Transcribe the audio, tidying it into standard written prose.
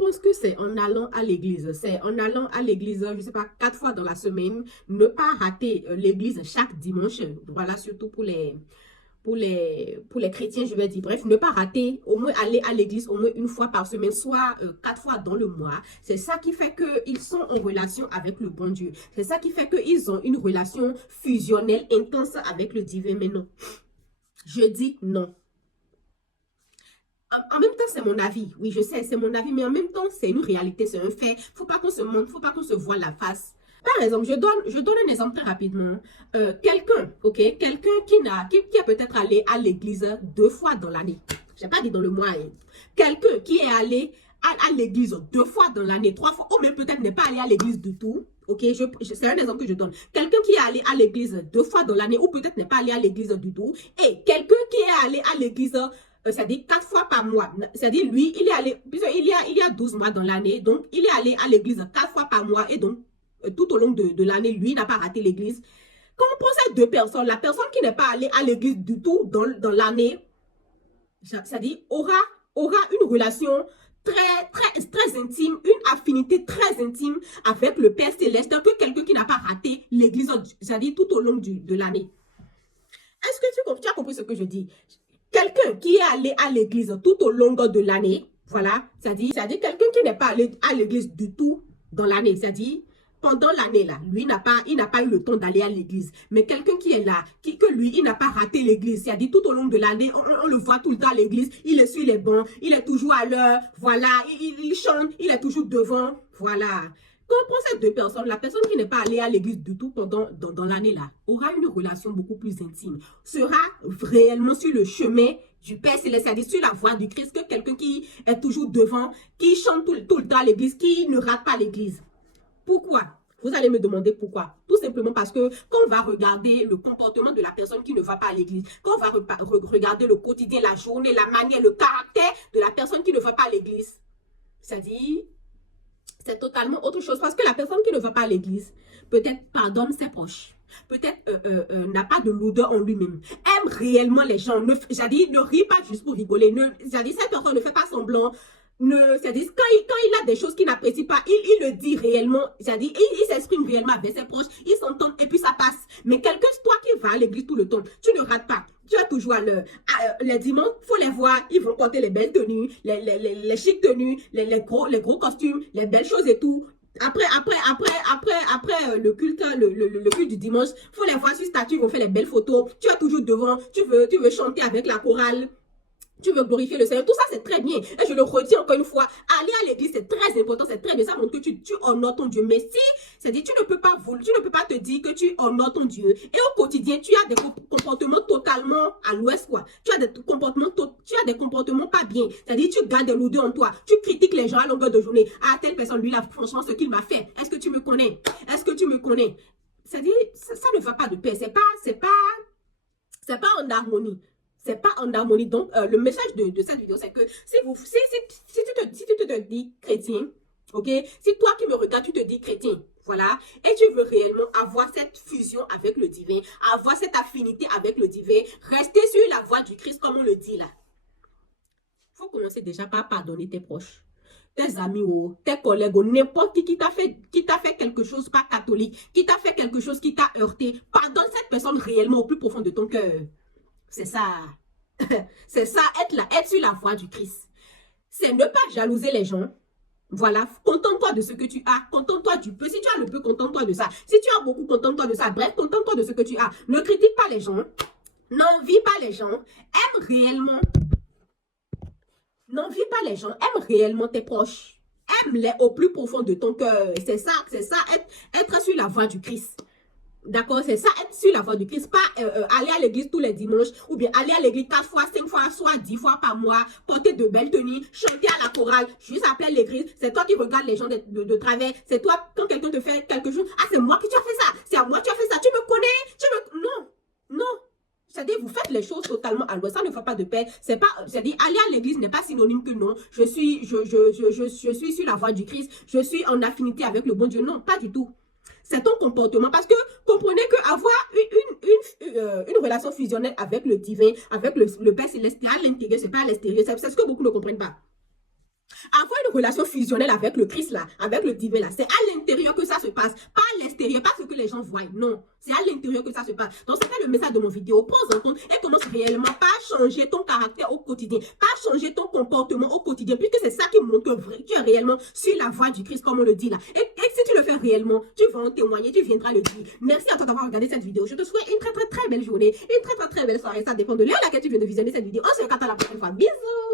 pense que c'est en allant à l'église. C'est en allant à l'église, je ne sais pas, 4 fois dans la semaine. Ne pas rater l'église chaque dimanche. Voilà, surtout pour les chrétiens, je vais dire. Bref, ne pas rater, au moins aller à l'église au moins une fois par semaine, soit 4 fois dans le mois. C'est ça qui fait qu'ils sont en relation avec le bon Dieu. C'est ça qui fait qu'ils ont une relation fusionnelle intense avec le divin. Mais non, je dis non. En même temps, c'est mon avis. Oui, je sais, c'est mon avis, mais en même temps, c'est une réalité, c'est un fait. Faut pas qu'on se montre, faut pas qu'on se voit la face. Par exemple, je donne un exemple très rapidement. Quelqu'un, ok, quelqu'un qui est peut-être allé à l'église 2 fois dans l'année. Je n'ai pas dit dans le mois. Hein. Quelqu'un qui est allé à l'église 2 fois dans l'année, 3 fois, ou même peut-être n'est pas allé à l'église du tout. Ok, c'est un exemple que je donne. Quelqu'un qui est allé à l'église 2 fois dans l'année, ou peut-être n'est pas allé à l'église du tout. Et quelqu'un qui est allé à l'église c'est-à-dire 4 fois par mois. C'est-à-dire, lui, il est allé, il y a 12 mois dans l'année, donc il est allé à l'église 4 fois par mois, et donc, tout au long de l'année, lui n'a pas raté l'église. Quand on prend ces 2 personnes, la personne qui n'est pas allée à l'église du tout dans l'année, c'est-à-dire, aura une relation très intime, une affinité très intime avec le Père Céleste que quelqu'un qui n'a pas raté l'église, c'est-à-dire tout au long de l'année. Est-ce que tu as compris ce que je dis? Quelqu'un qui est allé à l'église tout au long de l'année, voilà, c'est-à-dire quelqu'un qui n'est pas allé à l'église du tout dans l'année, c'est-à-dire pendant l'année là, lui il n'a pas eu le temps d'aller à l'église. Mais quelqu'un qui est là, que lui, il n'a pas raté l'église, c'est-à-dire tout au long de l'année, on le voit tout le temps à l'église, il suit les bancs, il est toujours à l'heure, voilà, il chante, il est toujours devant, voilà. Quand on prend ces 2 personnes, la personne qui n'est pas allée à l'église du tout dans l'année là, aura une relation beaucoup plus intime, sera réellement sur le chemin du Père Céleste, c'est-à-dire sur la voie du Christ, que quelqu'un qui est toujours devant, qui chante tout le temps à l'église, qui ne rate pas l'église. Pourquoi? Vous allez me demander pourquoi. Tout simplement parce que quand on va regarder le comportement de la personne qui ne va pas à l'église, quand on va regarder le quotidien, la journée, la manière, le caractère de la personne qui ne va pas à l'église, c'est-à-dire c'est totalement autre chose. Parce que la personne qui ne va pas à l'église, peut-être pardonne ses proches, peut-être n'a pas de l'odeur en lui-même, aime réellement les gens, c'est-à-dire ne rit pas juste pour rigoler, c'est-à-dire cette personne ne fait pas semblant, c'est-à-dire quand il a des choses qu'il n'apprécie pas, il le dit réellement, c'est-à-dire il s'exprime réellement avec ses proches, ils s'entendent et puis ça passe. Mais quelqu'un, toi qui vas à l'église tout le temps, tu ne rates pas. Tu as toujours à l'heure. Les dimanches, il faut les voir. Ils vont porter les belles tenues, les chic tenues, les gros costumes, les belles choses et tout. Après le culte, le culte du dimanche, il faut les voir sur statue, ils vont faire les belles photos. Tu es toujours devant, tu veux chanter avec la chorale. Tu veux glorifier le Seigneur. Tout ça, c'est très bien. Et je le redis encore une fois. Aller à l'église, c'est très important. C'est très bien. Ça montre que tu honores ton Dieu. Mais si, c'est-à-dire, tu ne peux pas te dire que tu honores ton Dieu. Et au quotidien, tu as des comportements totalement à l'ouest, quoi. Tu as des comportements pas bien. C'est-à-dire, tu gardes de l'odeur en toi. Tu critiques les gens à longueur de journée. Ah, telle personne, lui, là, franchement, ce qu'il m'a fait. Est-ce que tu me connais? Est-ce que tu me connais? C'est-à-dire, ça ne va pas de paix. C'est pas en harmonie. C'est pas en harmonie. Donc, le message de cette vidéo, c'est que si tu te dis chrétien, ok, si toi qui me regardes, tu te dis chrétien, voilà, et tu veux réellement avoir cette fusion avec le divin, avoir cette affinité avec le divin, rester sur la voie du Christ, comme on le dit là. Il faut commencer déjà par pardonner tes proches, tes amis, tes collègues, n'importe qui t'a fait quelque chose pas catholique, qui t'a fait quelque chose qui t'a heurté. Pardonne cette personne réellement au plus profond de ton cœur. C'est ça. C'est ça, être sur la voie du Christ. C'est ne pas jalouser les gens. Voilà, contente-toi de ce que tu as. Contente-toi du peu. Si tu as le peu, contente-toi de ça. Si tu as beaucoup, contente-toi de ça. Bref, contente-toi de ce que tu as. Ne critique pas les gens. N'envie pas les gens. Aime réellement. N'envie pas les gens. Aime réellement tes proches. Aime-les au plus profond de ton cœur. C'est ça, être sur la voie du Christ. D'accord, c'est ça, être sur la voie du Christ, pas aller à l'église tous les dimanches, ou bien aller à l'église 4 fois, 5 fois, soit 10 fois par mois, porter de belles tenues, chanter à la chorale, juste appeler l'église, c'est toi qui regardes les gens de travers, c'est toi, quand quelqu'un te fait quelque chose, ah, c'est moi qui tu as fait ça, c'est à moi que tu as fait ça, tu me connais, non, c'est-à-dire, vous faites les choses totalement à l'ouest, ça ne fait pas de paix, c'est-à-dire, aller à l'église n'est pas synonyme que non, je suis sur la voie du Christ, je suis en affinité avec le bon Dieu, non, pas du tout. C'est ton comportement. Parce que comprenez qu'avoir une relation fusionnelle avec le divin, avec le Père Céleste, à l'intérieur, c'est pas à l'extérieur. C'est ce que beaucoup ne comprennent pas. Avoir une relation fusionnelle avec le Christ là, avec le divin là, c'est à l'intérieur que ça se passe, pas à l'extérieur, pas ce que les gens voient, non. C'est à l'intérieur que ça se passe. Donc, c'était le message de mon vidéo. Prends en compte et commence réellement pas à changer ton caractère au quotidien, pas à changer ton comportement au quotidien, puisque c'est ça qui montre que tu es réellement sur la voie du Christ, comme on le dit là. Et si tu le fais réellement, tu vas en témoigner, tu viendras le dire. Merci à toi d'avoir regardé cette vidéo. Je te souhaite une très belle journée, une très belle soirée. Ça dépend de l'heure à laquelle tu viens de visionner cette vidéo. On se revoit à la prochaine fois. Bisous!